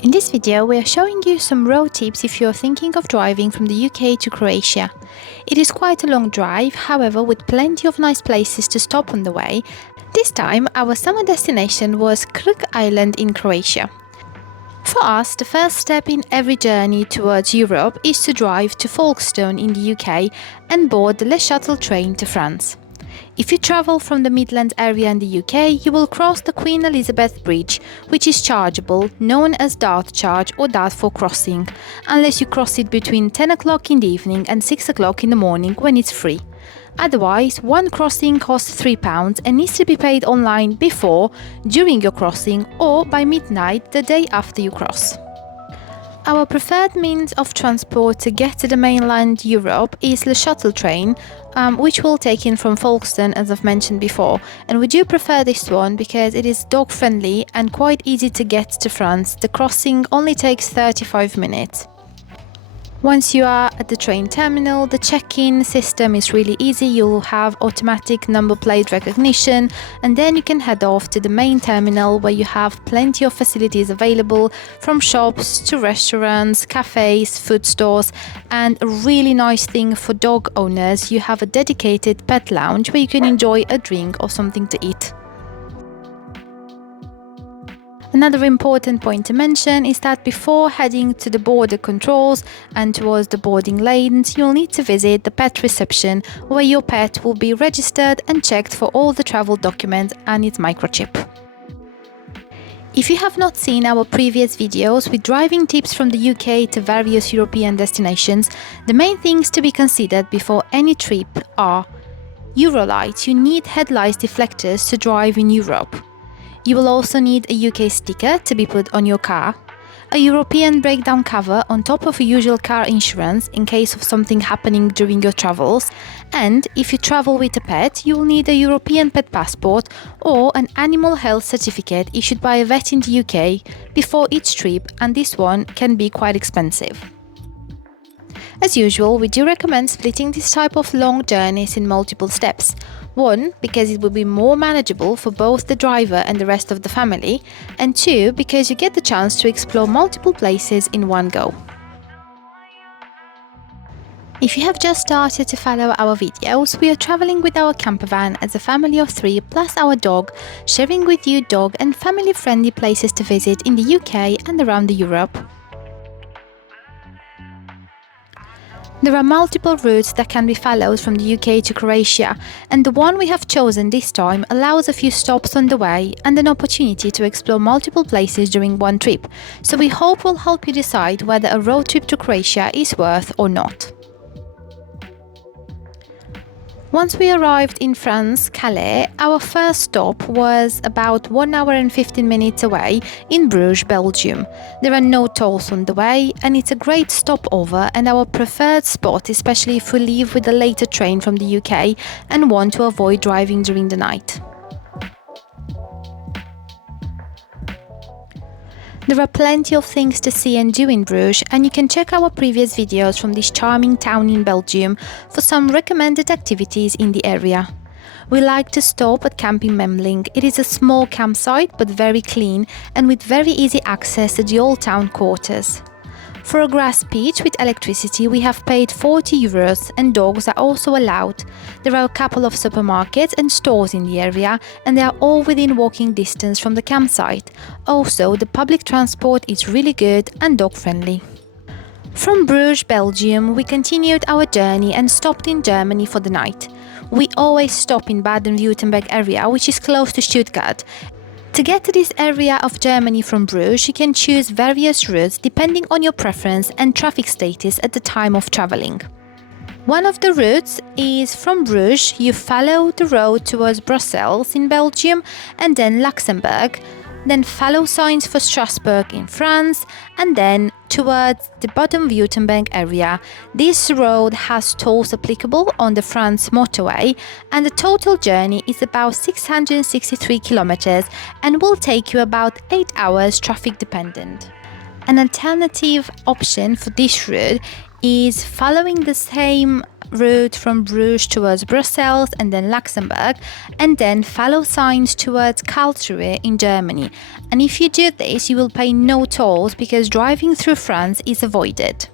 In this video, we are showing you some road tips if you are thinking of driving from the UK to Croatia. It is quite a long drive, however, with plenty of nice places to stop on the way. This time, our summer destination was Krk Island in Croatia. For us, the first step in every journey towards Europe is to drive to Folkestone in the UK and board the Le Shuttle train to France. If you travel from the Midlands area in the UK, you will cross the Queen Elizabeth Bridge, which is chargeable, known as Dart Charge or Dartford Crossing, unless you cross it between 10 o'clock in the evening and 6 o'clock in the morning when it's free. Otherwise, one crossing costs £3 and needs to be paid online before, during your crossing, or by midnight the day after you cross. Our preferred means of transport to get to the mainland Europe is the shuttle train, which we'll take in from Folkestone, as I've mentioned before. And we do prefer this one because it is dog friendly and quite easy to get to France. The crossing only takes 35 minutes. Once you are at the train terminal, the check-in system is really easy. You'll have automatic number plate recognition, and then you can head off to the main terminal where you have plenty of facilities available, from shops to restaurants, cafes, food stores, and a really nice thing for dog owners, you have a dedicated pet lounge where you can enjoy a drink or something to eat. Another important point to mention is that before heading to the border controls and towards the boarding lanes, you'll need to visit the pet reception where your pet will be registered and checked for all the travel documents and its microchip. If you have not seen our previous videos with driving tips from the UK to various European destinations, the main things to be considered before any trip are Eurolights. You need headlight deflectors to drive in Europe. You will also need a UK sticker to be put on your car, a European breakdown cover on top of a usual car insurance in case of something happening during your travels, and if you travel with a pet, you will need a European pet passport or an animal health certificate issued by a vet in the UK before each trip, and this one can be quite expensive. As usual, we do recommend splitting this type of long journeys in multiple steps. One, because it will be more manageable for both the driver and the rest of the family, and two, because you get the chance to explore multiple places in one go. If you have just started to follow our videos, we are traveling with our camper van as a family of 3 plus our dog, sharing with you dog and family-friendly places to visit in the UK and around Europe. There are multiple routes that can be followed from the UK to Croatia, and the one we have chosen this time allows a few stops on the way and an opportunity to explore multiple places during one trip, so we hope will help you decide whether a road trip to Croatia is worth or not. Once we arrived in France, Calais, our first stop was about 1 hour and 15 minutes away in Bruges, Belgium. There are no tolls on the way, and it's a great stopover and our preferred spot, especially if we leave with a later train from the UK and want to avoid driving during the night. There are plenty of things to see and do in Bruges, and you can check our previous videos from this charming town in Belgium for some recommended activities in the area. We like to stop at Camping Memling. It is a small campsite but very clean and with very easy access to the old town quarters. For a grass pitch with electricity, we have paid €40 and dogs are also allowed. There are a couple of supermarkets and stores in the area, and they are all within walking distance from the campsite. Also, the public transport is really good and dog friendly. From Bruges, Belgium, we continued our journey and stopped in Germany for the night. We always stop in Baden-Württemberg area, which is close to Stuttgart. To get to this area of Germany from Bruges, you can choose various routes depending on your preference and traffic status at the time of traveling. One of the routes is from Bruges. You follow the road towards Brussels in Belgium and then Luxembourg, then follow signs for Strasbourg in France, and then towards the Baden-Württemberg area. This road has tolls applicable on the France motorway, and the total journey is about 663 kilometers and will take you about 8 hours traffic dependent. An alternative option for this route is following the same route from Bruges towards Brussels and then Luxembourg, and then follow signs towards Karlsruhe in Germany. And if you do this, you will pay no tolls because driving through France is avoided.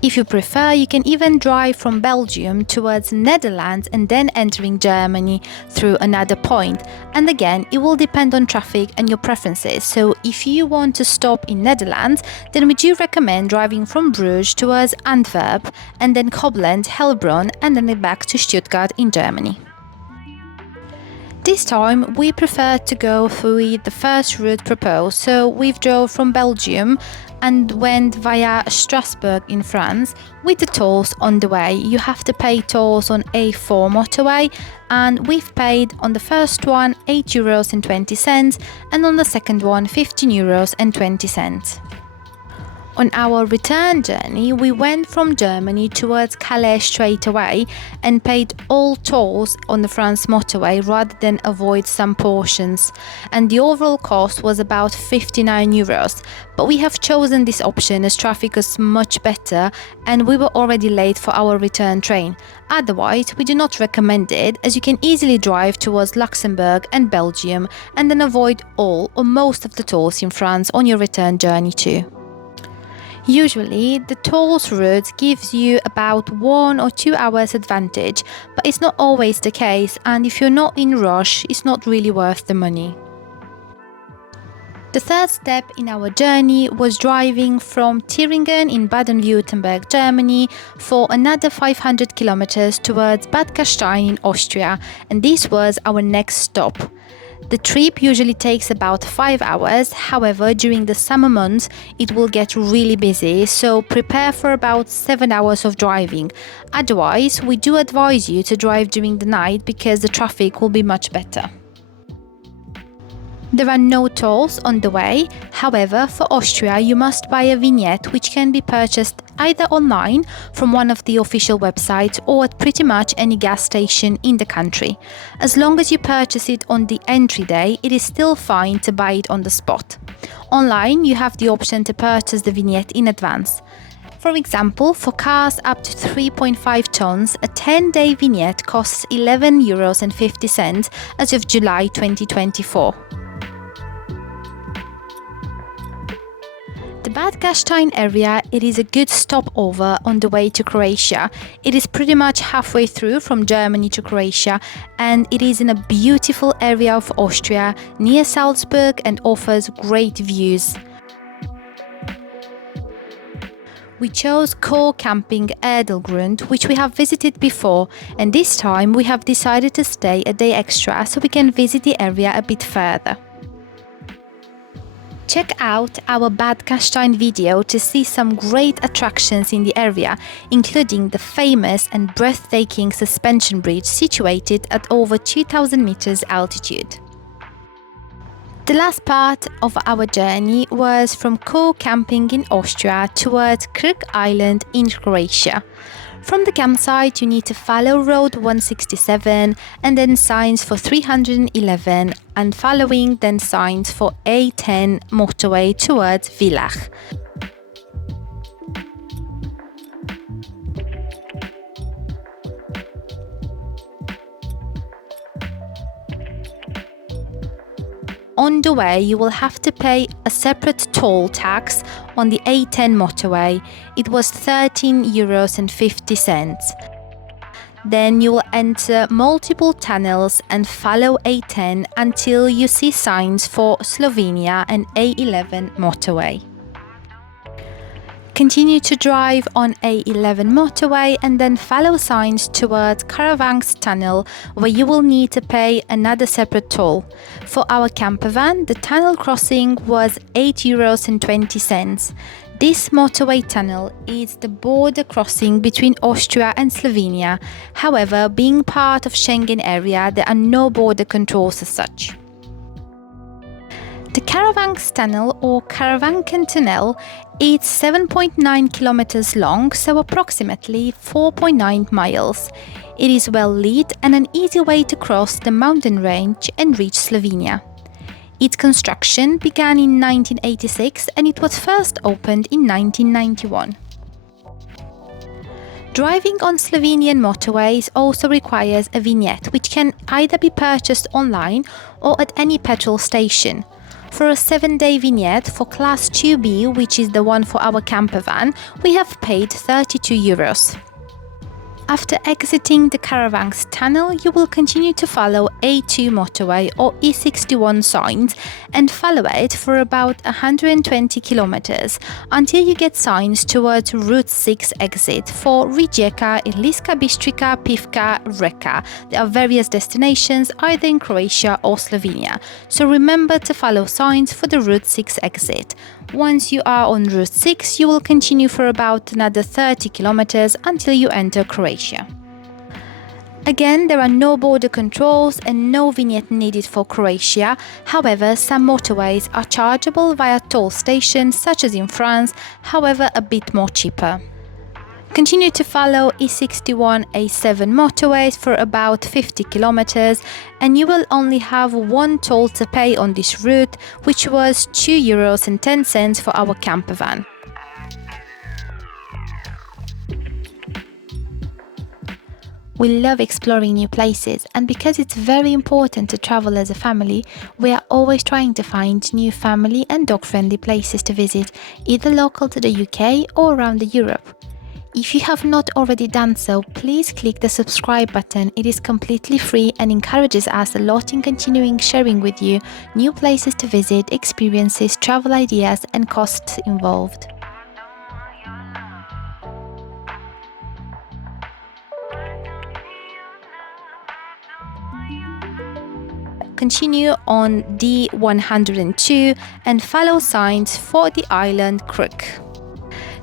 If you prefer, you can even drive from Belgium towards Netherlands and then entering Germany through another point. And again, it will depend on traffic and your preferences. So if you want to stop in Netherlands, then we do recommend driving from Bruges towards Antwerp and then Koblenz, Heilbronn and then back to Stuttgart in Germany. This time we prefer to go through the first route proposed, so we've drove from Belgium and went via Strasbourg in France with the tolls on the way. You have to pay tolls on A4 motorway, and we've paid on the first one €8.20 and on the second one €15.20. On our return journey, we went from Germany towards Calais straight away and paid all tolls on the France motorway rather than avoid some portions. And the overall cost was about €59. But we have chosen this option as traffic was much better and we were already late for our return train. Otherwise, we do not recommend it, as you can easily drive towards Luxembourg and Belgium and then avoid all or most of the tolls in France on your return journey too. Usually, the tolls route gives you about 1 or 2 hours advantage, but it's not always the case, and if you're not in rush, it's not really worth the money. The third step in our journey was driving from Thüringen in Baden-Württemberg, Germany, for another 500 kilometers towards Bad Gastein in Austria, and this was our next stop. The trip usually takes about 5 hours, however during the summer months it will get really busy, so prepare for about 7 hours of driving. Otherwise, we do advise you to drive during the night because the traffic will be much better. There are no tolls on the way, however for Austria you must buy a vignette which can be purchased either online from one of the official websites or at pretty much any gas station in the country. As long as you purchase it on the entry day, it is still fine to buy it on the spot. Online you have the option to purchase the vignette in advance. For example, for cars up to 3.5 tons, a 10-day vignette costs €11.50 as of July 2024. The Bad Gastein area, it is a good stopover on the way to Croatia. It is pretty much halfway through from Germany to Croatia, and it is in a beautiful area of Austria near Salzburg and offers great views. We chose Kurcamping Erlengrund, which we have visited before, and this time we have decided to stay a day extra so we can visit the area a bit further. Check out our Bad Gastein video to see some great attractions in the area, including the famous and breathtaking suspension bridge situated at over 2,000 meters altitude. The last part of our journey was from Kurcamping in Austria towards Krk Island in Croatia. From the campsite, you need to follow Road 167 and then signs for 311 and following then signs for A10 motorway towards Villach. On the way, you will have to pay a separate toll tax on the A10 motorway. It was €13.50. Then you will enter multiple tunnels and follow A10 until you see signs for Slovenia and A11 motorway. Continue to drive on A11 motorway and then follow signs towards Caravans tunnel, where you will need to pay another separate toll. For our camper van, the tunnel crossing was €8.20. This motorway tunnel is the border crossing between Austria and Slovenia. However, being part of Schengen area, there are no border controls as such. The Caravans tunnel or Caravanken tunnel is 7.9 kilometers long, so approximately 4.9 miles. It is well lit and an easy way to cross the mountain range and reach Slovenia. Its construction began in 1986 and it was first opened in 1991. Driving on Slovenian motorways also requires a vignette, which can either be purchased online or at any petrol station. For a 7-day vignette for Class 2B, which is the one for our camper van, we have paid €32. After exiting the Caravans tunnel, you will continue to follow A2 motorway or E61 signs and follow it for about 120 kilometers until you get signs towards Route 6 exit for Rijeka, Ilirska Bistrica, Pivka, Reka. There are various destinations either in Croatia or Slovenia, so remember to follow signs for the Route 6 exit. Once you are on Route 6, you will continue for about another 30 kilometers until you enter Croatia. Again, there are no border controls and no vignette needed for Croatia. However, some motorways are chargeable via toll stations, such as in France, however a bit more cheaper. Continue to follow E61 A7 motorways for about 50 kilometers and you will only have one toll to pay on this route, which was €2.10 for our camper van. We love exploring new places, and because it's very important to travel as a family, we are always trying to find new family and dog-friendly places to visit, either local to the UK or around Europe. If you have not already done so, please click the subscribe button. It is completely free and encourages us a lot in continuing sharing with you new places to visit, experiences, travel ideas and costs involved. Continue on D102 and follow signs for the island Krk.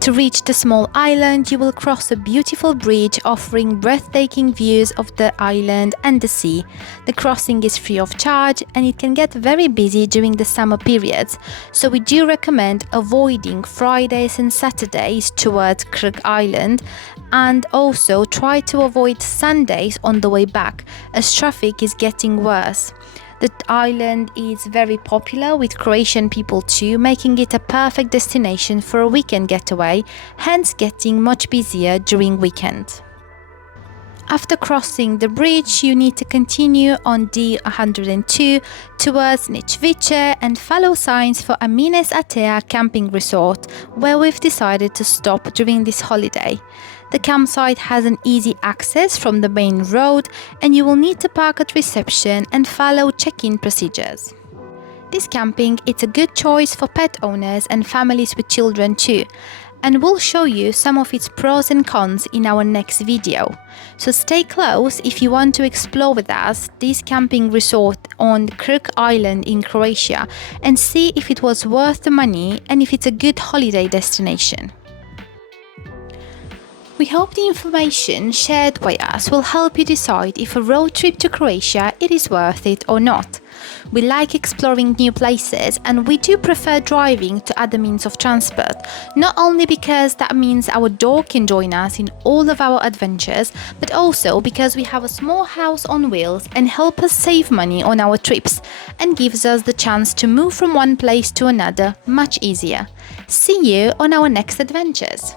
To reach the small island, you will cross a beautiful bridge offering breathtaking views of the island and the sea. The crossing is free of charge and it can get very busy during the summer periods, so we do recommend avoiding Fridays and Saturdays towards Krk Island, and also try to avoid Sundays on the way back as traffic is getting worse. The island is very popular with Croatian people too, making it a perfect destination for a weekend getaway, hence getting much busier during weekends. After crossing the bridge, you need to continue on D102 towards Ničvice and follow signs for Amines Atea camping resort, where we've decided to stop during this holiday. The campsite has an easy access from the main road and you will need to park at reception and follow check-in procedures. This camping is a good choice for pet owners and families with children too, and we'll show you some of its pros and cons in our next video. So stay close if you want to explore with us this camping resort on Krk Island in Croatia and see if it was worth the money and if it's a good holiday destination. We hope the information shared by us will help you decide if a road trip to Croatia is worth it or not. We like exploring new places and we do prefer driving to other means of transport, not only because that means our dog can join us in all of our adventures, but also because we have a small house on wheels and help us save money on our trips and gives us the chance to move from one place to another much easier. See you on our next adventures!